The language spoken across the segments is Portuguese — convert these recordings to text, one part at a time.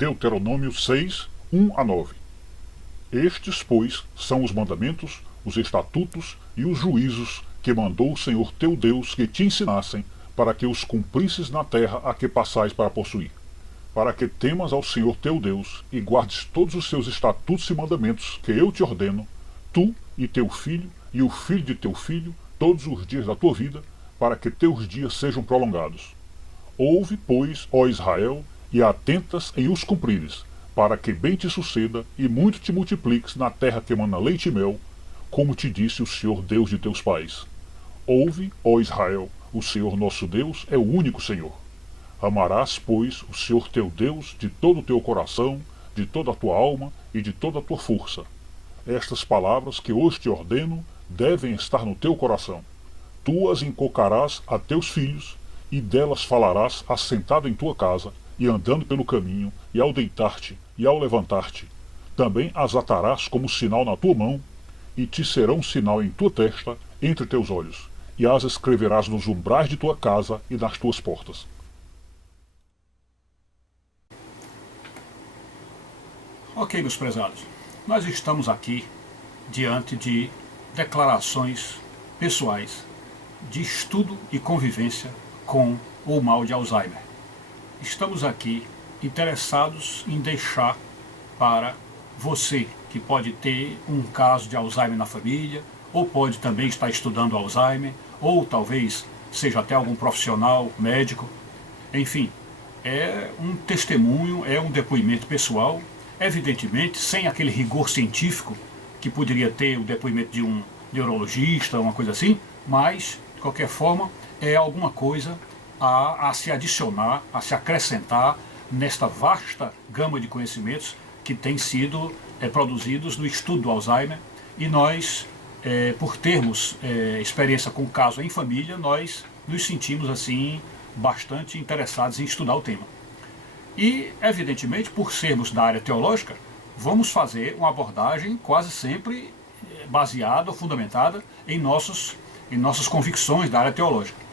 Deuteronômio 6, 1 a 9. Estes, pois, são os mandamentos, os estatutos e os juízos que mandou o Senhor teu Deus que te ensinassem, para que os cumprisses na terra a que passais para possuir, para que temas ao Senhor teu Deus e guardes todos os seus estatutos e mandamentos que eu te ordeno, tu e teu filho e o filho de teu filho, todos os dias da tua vida, para que teus dias sejam prolongados. Ouve, pois, ó Israel, e atentas em os cumprires, para que bem te suceda e muito te multipliques na terra que mana leite e mel, como te disse o Senhor Deus de teus pais. Ouve, ó Israel, o Senhor nosso Deus é o único Senhor. Amarás, pois, o Senhor teu Deus de todo o teu coração, de toda a tua alma e de toda a tua força. Estas palavras que hoje te ordeno devem estar no teu coração. Tu as inculcarás a teus filhos, e delas falarás assentado em tua casa, e andando pelo caminho, e ao deitar-te, e ao levantar-te. Também as atarás como sinal na tua mão, e te serão sinal em tua testa, entre teus olhos, e as escreverás nos umbrais de tua casa e nas tuas portas. Ok, meus prezados, nós estamos aqui diante de declarações pessoais de estudo e convivência com o mal de Alzheimer. Estamos aqui interessados em deixar para você que pode ter um caso de Alzheimer na família, ou pode também estar estudando Alzheimer, ou talvez seja até algum profissional médico. Enfim, é um testemunho, é um depoimento pessoal, evidentemente sem aquele rigor científico que poderia ter o depoimento de um neurologista, uma coisa assim, mas, de qualquer forma, é alguma coisa a se adicionar, a se acrescentar nesta vasta gama de conhecimentos que tem sido produzidos no estudo do Alzheimer, e nós, por termos experiência com o caso em família, nós nos sentimos assim bastante interessados em estudar o tema. E, evidentemente, por sermos da área teológica, vamos fazer uma abordagem quase sempre baseada ou fundamentada em nossas convicções da área teológica.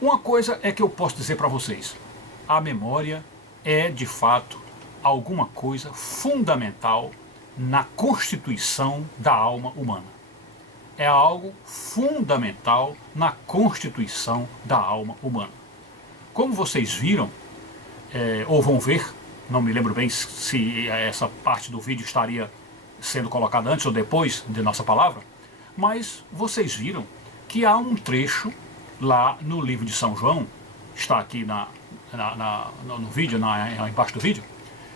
Uma coisa é que eu posso dizer para vocês: a memória é, de fato, alguma coisa fundamental na constituição da alma humana. É algo fundamental na constituição da alma humana. Como vocês viram, ou vão ver, não me lembro bem se essa parte do vídeo estaria sendo colocada antes ou depois de nossa palavra, mas vocês viram que há um trecho lá no livro de São João, está aqui no vídeo, embaixo do vídeo,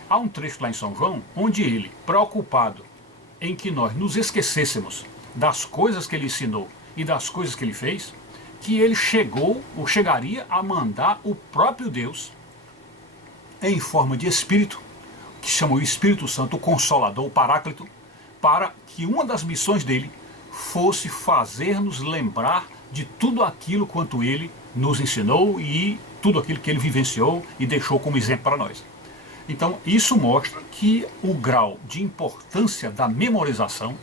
há um trecho lá em São João, onde ele, preocupado em que nós nos esquecêssemos das coisas que ele ensinou e das coisas que ele fez, que ele chegou, ou chegaria a mandar o próprio Deus, em forma de Espírito, que chama o Espírito Santo, o Consolador, o Paráclito, para que uma das missões dele fosse fazer-nos lembrar de tudo aquilo quanto ele nos ensinou e tudo aquilo que ele vivenciou e deixou como exemplo para nós. Então, isso mostra que o grau de importância da memorização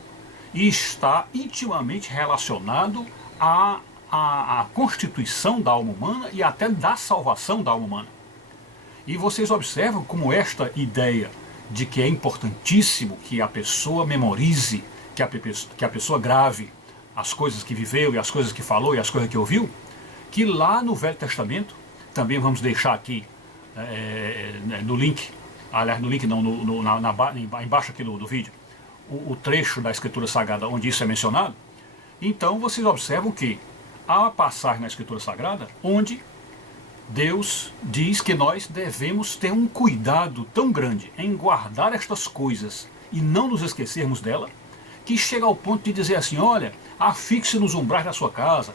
está intimamente relacionado à constituição da alma humana e até da salvação da alma humana. E vocês observam como esta ideia de que é importantíssimo que a pessoa memorize, que a pessoa grave as coisas que viveu e as coisas que falou e as coisas que ouviu, que lá no Velho Testamento, também vamos deixar aqui no link, aliás no link não, embaixo aqui do vídeo, o trecho da Escritura Sagrada onde isso é mencionado. Então vocês observam que há uma passagem na Escritura Sagrada onde Deus diz que nós devemos ter um cuidado tão grande em guardar estas coisas e não nos esquecermos dela, que chega ao ponto de dizer assim: olha, afixe nos umbrais da sua casa,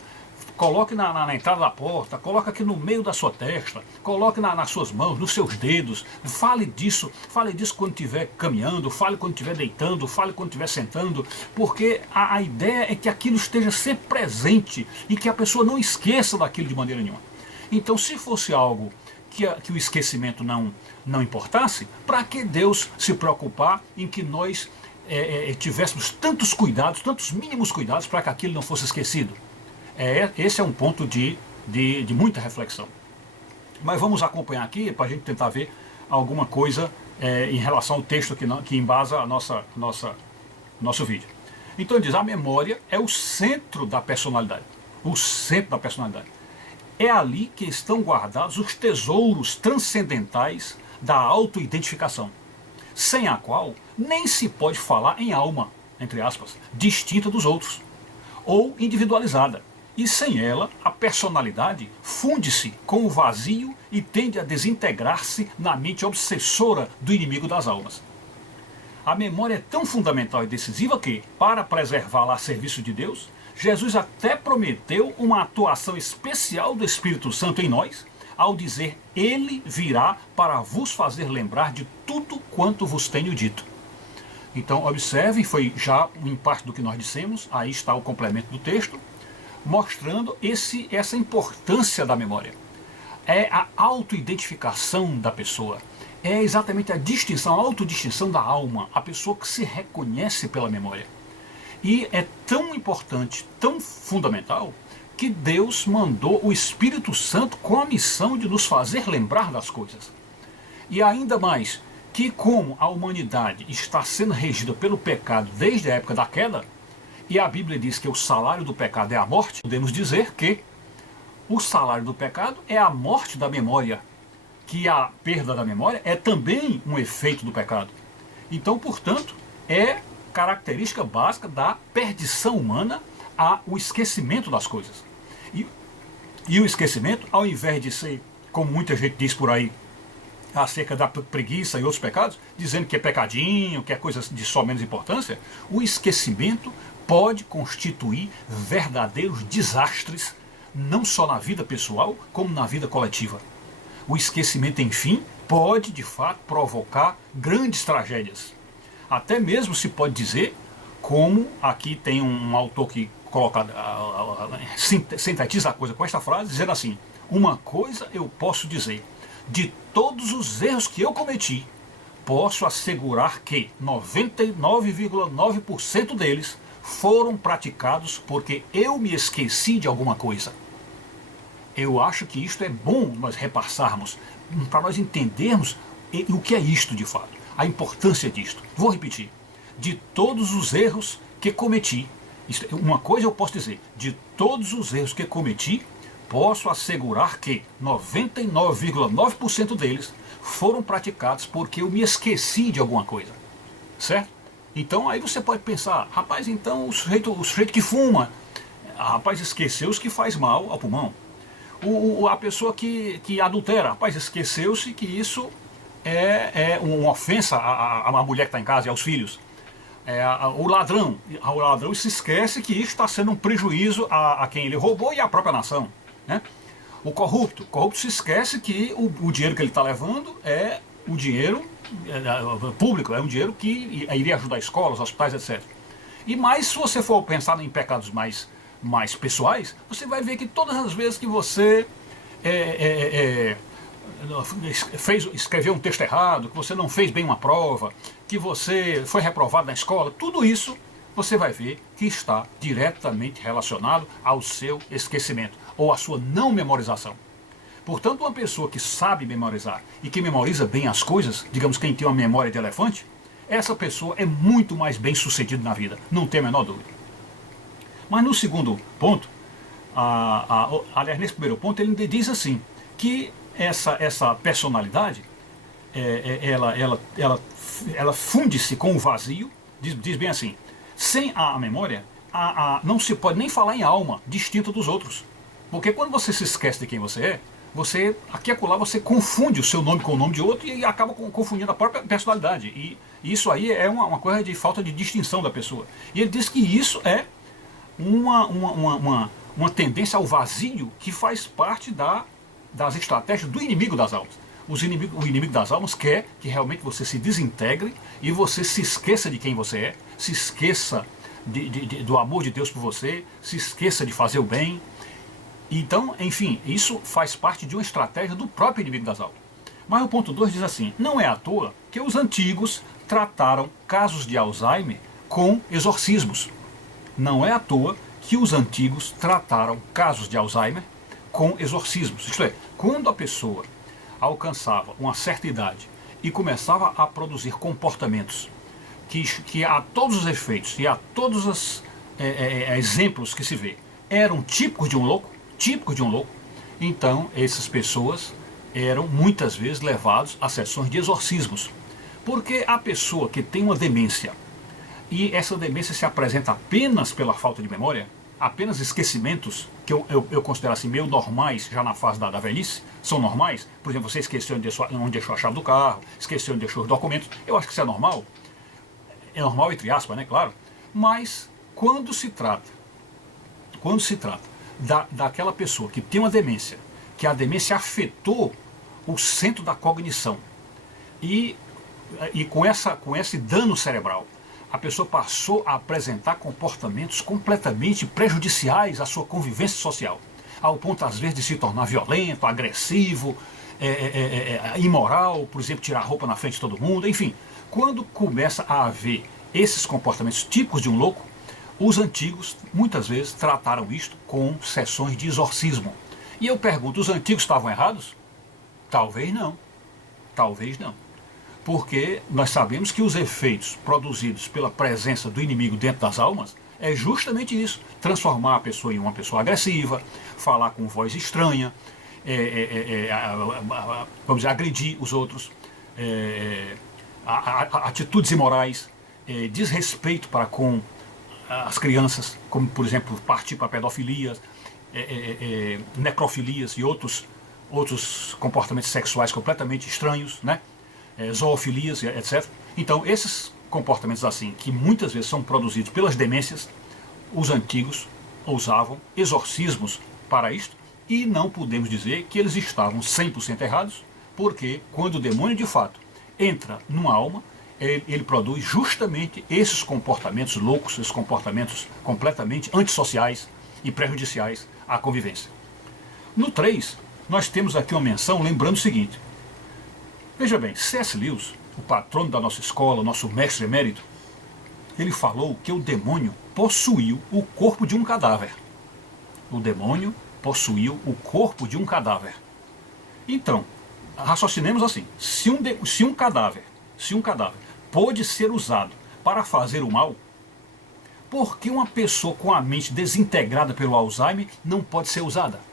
coloque na entrada da porta, coloque aqui no meio da sua testa, coloque nas suas mãos, nos seus dedos, fale disso quando estiver caminhando, fale quando estiver deitando, fale quando estiver sentando, porque a ideia é que aquilo esteja sempre presente e que a pessoa não esqueça daquilo de maneira nenhuma. Então, se fosse algo que o esquecimento não importasse, para que Deus se preocupar em que nós tivéssemos tantos cuidados, tantos mínimos cuidados para que aquilo não fosse esquecido. Esse é um ponto de muita reflexão. Mas vamos acompanhar aqui para a gente tentar ver alguma coisa em relação ao texto que embasa nosso vídeo. Então ele diz, a memória é o centro da personalidade. O centro da personalidade. É ali que estão guardados os tesouros transcendentais da autoidentificação, sem a qual nem se pode falar em alma, entre aspas, distinta dos outros, ou individualizada. E sem ela, a personalidade funde-se com o vazio e tende a desintegrar-se na mente obsessora do inimigo das almas. A memória é tão fundamental e decisiva que, para preservá-la a serviço de Deus, Jesus até prometeu uma atuação especial do Espírito Santo em nós, ao dizer, ele virá para vos fazer lembrar de tudo quanto vos tenho dito. Então observem, foi já em parte do que nós dissemos, aí está o complemento do texto, mostrando essa importância da memória. É a autoidentificação da pessoa, é exatamente a distinção, a autodistinção da alma, a pessoa que se reconhece pela memória. E é tão importante, tão fundamental, que Deus mandou o Espírito Santo com a missão de nos fazer lembrar das coisas. E ainda mais, que como a humanidade está sendo regida pelo pecado desde a época da queda, e a Bíblia diz que o salário do pecado é a morte, podemos dizer que o salário do pecado é a morte da memória, que a perda da memória é também um efeito do pecado. Então, portanto, é característica básica da perdição humana o esquecimento das coisas. E o esquecimento, ao invés de ser, como muita gente diz por aí, acerca da preguiça e outros pecados, dizendo que é pecadinho, que é coisa de só menos importância, o esquecimento pode constituir verdadeiros desastres, não só na vida pessoal, como na vida coletiva. O esquecimento, enfim, pode de fato provocar grandes tragédias. Até mesmo se pode dizer, como aqui tem um autor que coloca, sintetiza a coisa com esta frase, dizendo assim, uma coisa eu posso dizer, de todos os erros que eu cometi, posso assegurar que 99,9% deles foram praticados porque eu me esqueci de alguma coisa. Eu acho que isto é bom nós repassarmos, para nós entendermos o que é isto de fato, a importância disto. Vou repetir, de todos os erros que cometi, uma coisa eu posso dizer, de todos os erros que cometi, posso assegurar que 99,9% deles foram praticados porque eu me esqueci de alguma coisa, certo? Então aí você pode pensar, rapaz, então o sujeito que fuma, rapaz, esqueceu-se que faz mal ao pulmão. A pessoa que adultera, rapaz, esqueceu-se que isso é uma ofensa à mulher que está em casa e aos filhos. O ladrão se esquece que isso está sendo um prejuízo a quem ele roubou e à própria nação, né? O corrupto se esquece que o dinheiro que ele está levando é o dinheiro público, é um dinheiro que iria ajudar escolas, hospitais, etc. E mais, se você for pensar em pecados mais pessoais, você vai ver que todas as vezes que você escreveu um texto errado, que você não fez bem uma prova, que você foi reprovado na escola, tudo isso você vai ver que está diretamente relacionado ao seu esquecimento ou à sua não memorização. Portanto, uma pessoa que sabe memorizar e que memoriza bem as coisas, digamos quem tem uma memória de elefante, essa pessoa é muito mais bem sucedida na vida, não tem a menor dúvida. Mas no segundo ponto, aliás, nesse primeiro ponto, ele diz assim, que essa personalidade, ela funde-se com o vazio, diz bem assim, sem a memória, não se pode nem falar em alma distinta dos outros. Porque quando você se esquece de quem você é, aqui e acolá você confunde o seu nome com o nome de outro e acaba confundindo a própria personalidade. E isso aí é uma coisa de falta de distinção da pessoa. E ele diz que isso é uma tendência ao vazio que faz parte das estratégias do inimigo das almas. O inimigo das almas quer que realmente você se desintegre e você se esqueça de quem você é, se esqueça do amor de Deus por você, se esqueça de fazer o bem. Então, enfim, isso faz parte de uma estratégia do próprio inimigo das almas. Mas o ponto 2 diz assim, não é à toa que os antigos trataram casos de Alzheimer com exorcismos. Não é à toa que os antigos trataram casos de Alzheimer com exorcismos. Isto é, quando a pessoa alcançava uma certa idade e começava a produzir comportamentos que a todos os efeitos e a todos os exemplos que se vê eram típicos de um louco, então essas pessoas eram muitas vezes levados a sessões de exorcismos. Porque a pessoa que tem uma demência e essa demência se apresenta apenas pela falta de memória, apenas esquecimentos, que eu considero assim meio normais já na fase da velhice, são normais. Por exemplo, você esqueceu onde deixou a chave do carro, esqueceu onde deixou os documentos, eu acho que isso é normal entre aspas, né, claro, mas quando se trata daquela pessoa que tem uma demência, que a demência afetou o centro da cognição e com esse dano cerebral, a pessoa passou a apresentar comportamentos completamente prejudiciais à sua convivência social, ao ponto às vezes de se tornar violento, agressivo, imoral, por exemplo, tirar a roupa na frente de todo mundo, enfim. Quando começa a haver esses comportamentos típicos de um louco, os antigos muitas vezes trataram isto com sessões de exorcismo. E eu pergunto, os antigos estavam errados? Talvez não. Talvez não. Porque nós sabemos que os efeitos produzidos pela presença do inimigo dentro das almas é justamente isso, transformar a pessoa em uma pessoa agressiva, falar com voz estranha, vamos dizer, agredir os outros, atitudes imorais, desrespeito para com as crianças, como por exemplo partir para pedofilias, necrofilias e outros comportamentos sexuais completamente estranhos, né? Zoofilias, etc. Então, esses comportamentos assim, que muitas vezes são produzidos pelas demências, os antigos usavam exorcismos para isto, e não podemos dizer que eles estavam 100% errados, porque quando o demônio de fato entra numa alma, ele produz justamente esses comportamentos loucos, esses comportamentos completamente antissociais e prejudiciais à convivência. No 3, nós temos aqui uma menção lembrando o seguinte. Veja bem, C.S. Lewis, o patrono da nossa escola, nosso mestre emérito, ele falou que o demônio possuiu o corpo de um cadáver. O demônio possuiu o corpo de um cadáver. Então, raciocinemos assim, se um cadáver pode ser usado para fazer o mal, por que uma pessoa com a mente desintegrada pelo Alzheimer não pode ser usada?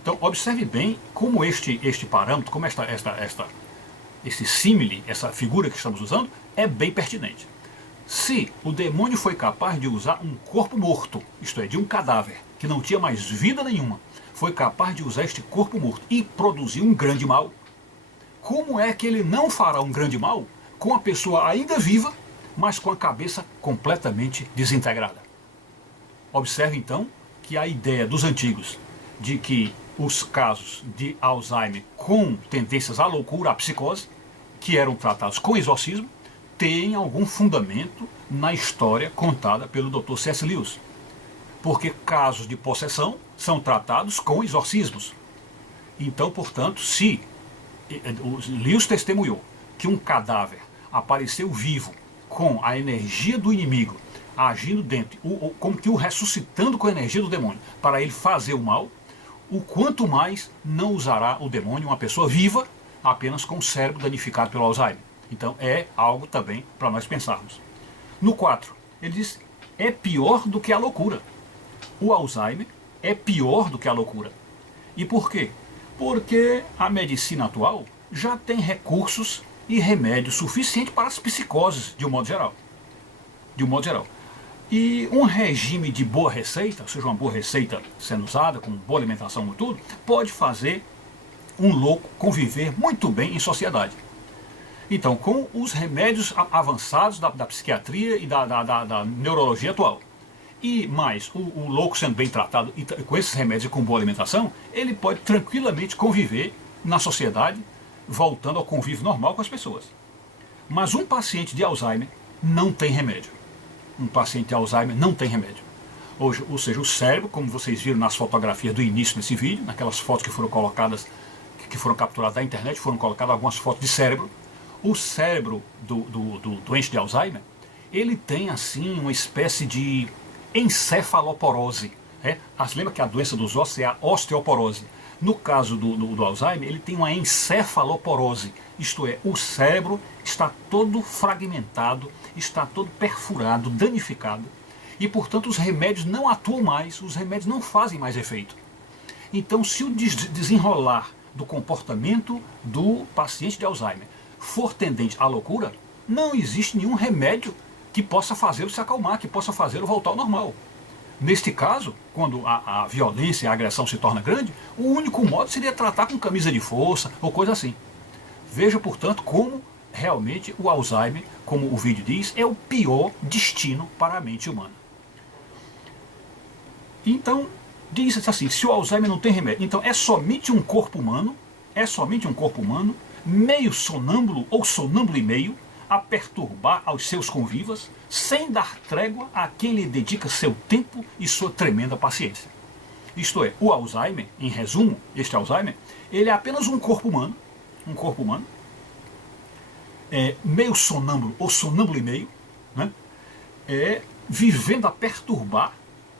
Então, observe bem como este parâmetro, como esse símile, essa figura que estamos usando, é bem pertinente. Se o demônio foi capaz de usar um corpo morto, isto é, de um cadáver, que não tinha mais vida nenhuma, foi capaz de usar este corpo morto e produzir um grande mal, como é que ele não fará um grande mal com a pessoa ainda viva, mas com a cabeça completamente desintegrada? Observe então que a ideia dos antigos de que os casos de Alzheimer com tendências à loucura, à psicose, que eram tratados com exorcismo, tem algum fundamento na história contada pelo Dr. C.S. Lewis. Porque casos de possessão são tratados com exorcismos. Então, portanto, se Lewis testemunhou que um cadáver apareceu vivo com a energia do inimigo agindo dentro, como que o ressuscitando com a energia do demônio, para ele fazer o mal, o quanto mais não usará o demônio uma pessoa viva apenas com o cérebro danificado pelo Alzheimer. Então é algo também para nós pensarmos. No 4, ele diz, é pior do que a loucura. O Alzheimer é pior do que a loucura. E por quê? Porque a medicina atual já tem recursos e remédios suficientes para as psicoses, de um modo geral. E um regime de boa receita, ou seja, uma boa receita sendo usada, com boa alimentação e tudo, pode fazer um louco conviver muito bem em sociedade. Então, com os remédios avançados da psiquiatria e da neurologia atual, e mais o louco sendo bem tratado e com esses remédios e com boa alimentação, ele pode tranquilamente conviver na sociedade, voltando ao convívio normal com as pessoas. Mas um paciente de Alzheimer não tem remédio. Um paciente de Alzheimer não tem remédio. Ou seja, o cérebro, como vocês viram nas fotografias do início desse vídeo, naquelas fotos que foram colocadas, que foram capturadas da internet, foram colocadas algumas fotos de cérebro. O cérebro do doente de Alzheimer, ele tem assim uma espécie de encefaloporose. Lembra que a doença dos ossos é a osteoporose. No caso do Alzheimer, ele tem uma encefaloporose, isto é, o cérebro está todo fragmentado, está todo perfurado, danificado, e portanto os remédios não atuam mais, os remédios não fazem mais efeito. Então, se o desenrolar do comportamento do paciente de Alzheimer for tendente à loucura, não existe nenhum remédio que possa fazê-lo se acalmar, que possa fazê-lo voltar ao normal. Neste caso, quando a violência e a agressão se torna grande, o único modo seria tratar com camisa de força ou coisa assim. Veja, portanto, como realmente o Alzheimer, como o vídeo diz, é o pior destino para a mente humana. Então, diz assim, se o Alzheimer não tem remédio, então é somente um corpo humano, meio sonâmbulo ou sonâmbulo e meio, a perturbar aos seus convivas, sem dar trégua a quem lhe dedica seu tempo e sua tremenda paciência. Isto é, o Alzheimer, em resumo, este Alzheimer, ele é apenas um corpo humano, meio sonâmbulo ou sonâmbulo e meio, né, vivendo a perturbar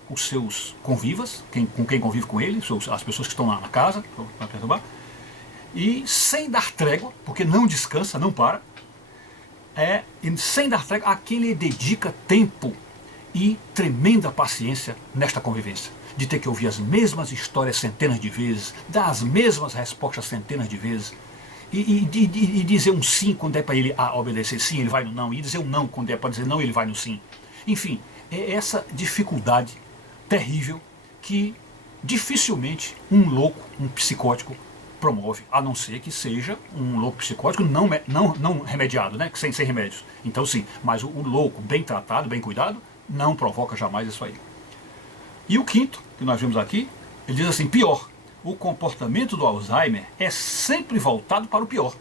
os seus convivas, com quem convive com ele, as pessoas que estão lá na casa, para perturbar, e sem dar trégua, porque não descansa, não para, sem dar trégua a quem lhe dedica tempo e tremenda paciência nesta convivência, de ter que ouvir as mesmas histórias centenas de vezes, dar as mesmas respostas centenas de vezes, e dizer um sim quando é para ele obedecer sim, ele vai no não, e dizer um não quando é para dizer não, ele vai no sim. Enfim, é essa dificuldade terrível que dificilmente um louco, um psicótico promove, a não ser que seja um louco psicótico não remediado, né? Sem remédios. Então sim, mas o louco bem tratado, bem cuidado, não provoca jamais isso aí. E o quinto, que nós vimos aqui, ele diz assim, pior, o comportamento do Alzheimer é sempre voltado para o pior.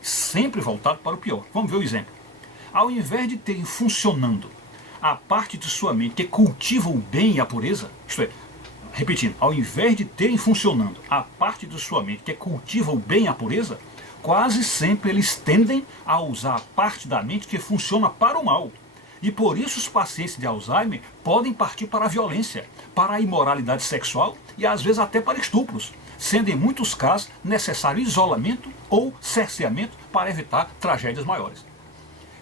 Sempre voltado para o pior. Vamos ver o exemplo. Ao invés de terem funcionando a parte de sua mente que cultiva o bem e a pureza, isto é, repetindo, ao invés de terem funcionando a parte de sua mente que cultiva o bem e a pureza, quase sempre eles tendem a usar a parte da mente que funciona para o mal. E por isso os pacientes de Alzheimer podem partir para a violência, para a imoralidade sexual e às vezes até para estupros, sendo em muitos casos necessário isolamento ou cerceamento para evitar tragédias maiores.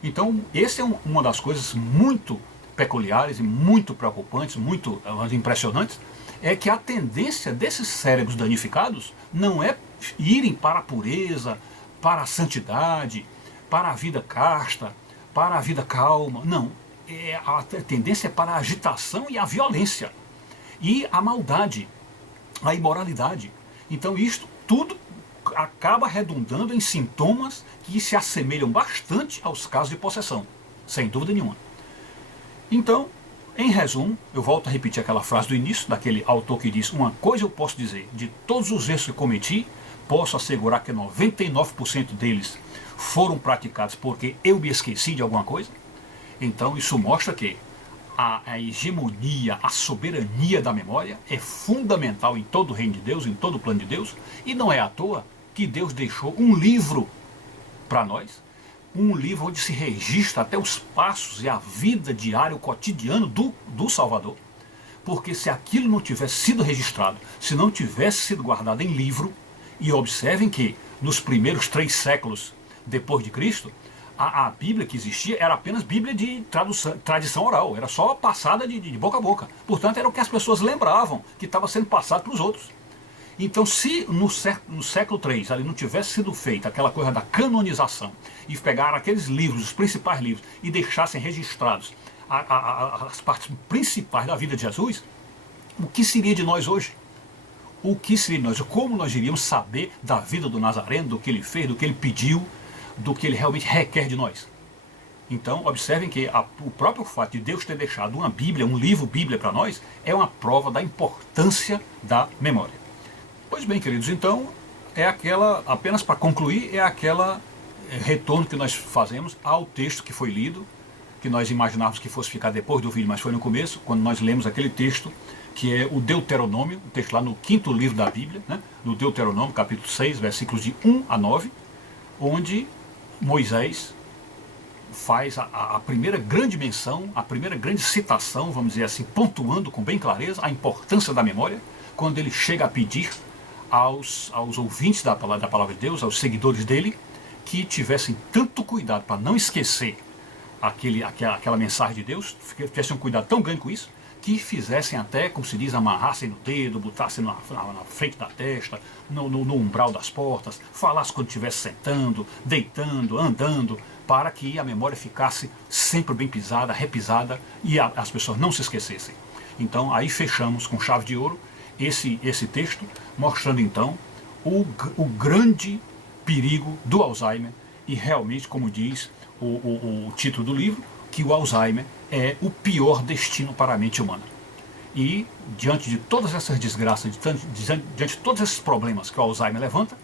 Então, essa é uma das coisas muito peculiares e muito preocupantes, muito impressionantes, é que a tendência desses cérebros danificados não é irem para a pureza, para a santidade, para a vida casta, para a vida calma. Não. A tendência é para a agitação e a violência. E a maldade, a imoralidade. Então isto tudo acaba redundando em sintomas que se assemelham bastante aos casos de possessão, sem dúvida nenhuma. Então, em resumo, eu volto a repetir aquela frase do início, daquele autor que diz, uma coisa eu posso dizer, de todos os erros que cometi, posso assegurar que 99% deles foram praticados porque eu me esqueci de alguma coisa. Então isso mostra que a hegemonia, a soberania da memória é fundamental em todo o reino de Deus, em todo o plano de Deus, e não é à toa que Deus deixou um livro para nós, um livro onde se registra até os passos e a vida diária, o cotidiano do Salvador. Porque se aquilo não tivesse sido registrado, se não tivesse sido guardado em livro, e observem que nos primeiros 3 séculos depois de Cristo, a Bíblia que existia era apenas Bíblia de tradição oral, era só passada de boca a boca. Portanto, era o que as pessoas lembravam que estava sendo passado para os outros. Então, se no século III ali não tivesse sido feita aquela coisa da canonização, e pegaram aqueles livros, os principais livros, e deixassem registrados as partes principais da vida de Jesus, o que seria de nós hoje? O que seria de nós? Como nós iríamos saber da vida do Nazareno, do que ele fez, do que ele pediu, do que ele realmente requer de nós? Então, observem que o próprio fato de Deus ter deixado uma Bíblia, um livro Bíblia para nós, é uma prova da importância da memória. Pois bem, queridos, então, apenas para concluir, retorno que nós fazemos ao texto que foi lido, que nós imaginávamos que fosse ficar depois do vídeo, mas foi no começo, quando nós lemos aquele texto, que é o Deuteronômio, o texto lá no 5º livro da Bíblia, né, no Deuteronômio, capítulo 6, versículos de 1 a 9, onde Moisés faz a primeira grande menção, a primeira grande citação, vamos dizer assim, pontuando com bem clareza a importância da memória, quando ele chega a pedir aos ouvintes da palavra de Deus, aos seguidores dele, que tivessem tanto cuidado para não esquecer aquela mensagem de Deus, tivessem um cuidado tão grande com isso, que fizessem até, como se diz, amarrassem no dedo, botassem na frente da testa, no umbral das portas, falassem quando estivesse sentando, deitando, andando, para que a memória ficasse sempre bem pisada, repisada, e as pessoas não se esquecessem. Então aí fechamos com chave de ouro esse texto, mostrando então o grande perigo do Alzheimer, e realmente, como diz o título do livro, que o Alzheimer é o pior destino para a mente humana. E diante de todas essas desgraças, diante de todos esses problemas que o Alzheimer levanta,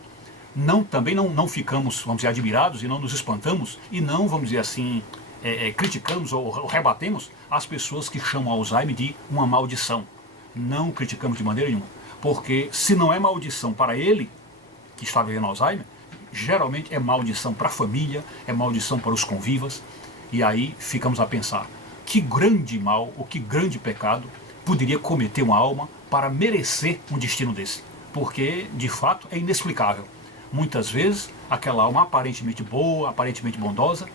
também não ficamos, vamos dizer, admirados, e não nos espantamos, e não, vamos dizer assim, criticamos ou rebatemos as pessoas que chamam o Alzheimer de uma maldição. Não criticamos de maneira nenhuma, porque se não é maldição para ele, que está vivendo Alzheimer, geralmente é maldição para a família, é maldição para os convivas, e aí ficamos a pensar, que grande mal, ou que grande pecado poderia cometer uma alma para merecer um destino desse? Porque, de fato, é inexplicável. Muitas vezes, aquela alma aparentemente boa, aparentemente bondosa,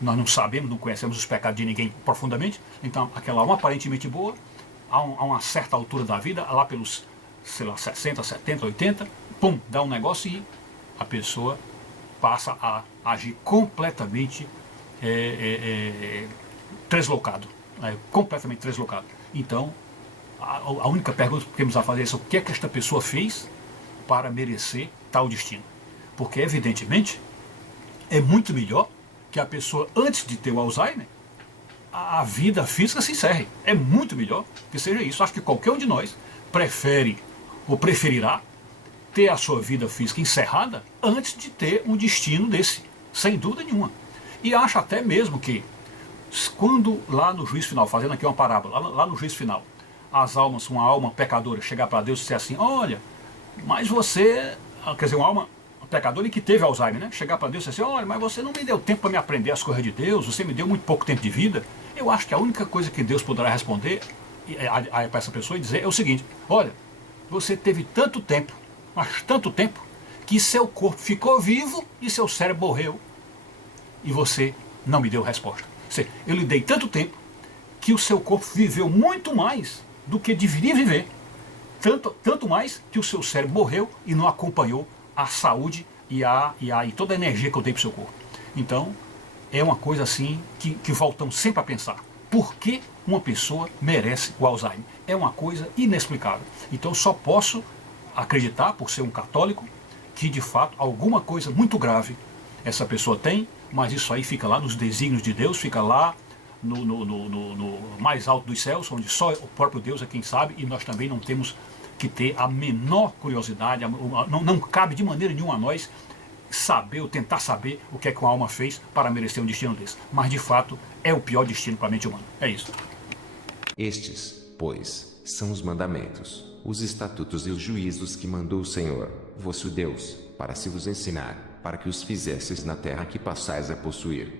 nós não sabemos, não conhecemos os pecados de ninguém profundamente, então aquela alma aparentemente boa, a uma certa altura da vida, lá pelos, sei lá, 60, 70, 80, pum, dá um negócio e a pessoa passa a agir completamente deslocado, completamente deslocado. Então, a única pergunta que temos a fazer é o que é que esta pessoa fez para merecer tal destino. Porque, evidentemente, é muito melhor que a pessoa, antes de ter o Alzheimer, a vida física se encerre. É muito melhor que seja isso. Acho que qualquer um de nós prefere ou preferirá ter a sua vida física encerrada antes de ter um destino desse, sem dúvida nenhuma. E acho até mesmo que, quando lá no juízo final, fazendo aqui uma parábola, lá no juízo final, uma alma pecadora chegar para Deus e dizer assim, olha, mas você, quer dizer, uma alma pecadora e que teve Alzheimer, né? Chegar para Deus e dizer assim, olha, mas você não me deu tempo para me aprender as coisas de Deus, você me deu muito pouco tempo de vida. Eu acho que a única coisa que Deus poderá responder para essa pessoa e dizer é o seguinte, olha, você teve tanto tempo, mas tanto tempo, que seu corpo ficou vivo e seu cérebro morreu e você não me deu resposta. Eu lhe dei tanto tempo que o seu corpo viveu muito mais do que deveria viver. Tanto mais que o seu cérebro morreu e não acompanhou a saúde e toda a energia que eu dei para o seu corpo. Então, é uma coisa assim que voltamos sempre a pensar. Por que uma pessoa merece o Alzheimer? É uma coisa inexplicável. Então, eu só posso acreditar, por ser um católico, que de fato alguma coisa muito grave essa pessoa tem, mas isso aí fica lá nos desígnios de Deus, fica lá no mais alto dos céus, onde só o próprio Deus é quem sabe, e nós também não temos que ter a menor curiosidade, não cabe de maneira nenhuma a nós saber ou tentar saber o que é que uma alma fez para merecer um destino desse. Mas de fato é o pior destino para a mente humana. É isso. Estes, pois, são os mandamentos, os estatutos e os juízos que mandou o Senhor, vosso Deus, para se vos ensinar, para que os fizesseis na terra que passais a possuir.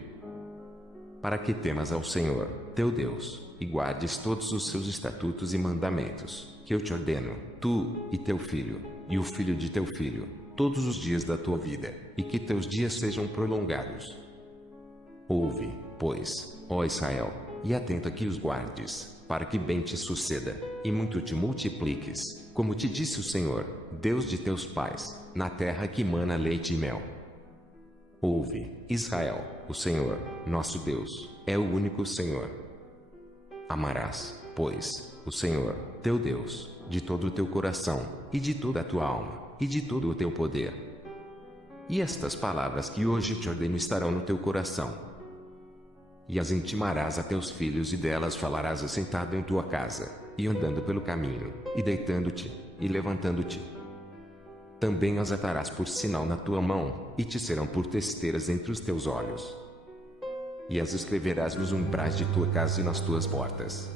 Para que temas ao Senhor, teu Deus, e guardes todos os seus estatutos e mandamentos, que eu te ordeno, tu, e teu filho, e o filho de teu filho, todos os dias da tua vida, e que teus dias sejam prolongados. Ouve, pois, ó Israel, e atenta que os guardes, para que bem te suceda, e muito te multipliques, como te disse o Senhor, Deus de teus pais, na terra que mana leite e mel. Ouve, Israel, o Senhor, nosso Deus, é o único Senhor. Amarás, pois, o Senhor, teu Deus, de todo o teu coração, e de toda a tua alma, e de todo o teu poder. E estas palavras que hoje te ordeno estarão no teu coração. E as intimarás a teus filhos, e delas falarás assentado em tua casa, e andando pelo caminho, e deitando-te, e levantando-te. Também as atarás por sinal na tua mão, e te serão por testeiras entre os teus olhos. E as escreverás nos umbrais de tua casa e nas tuas portas.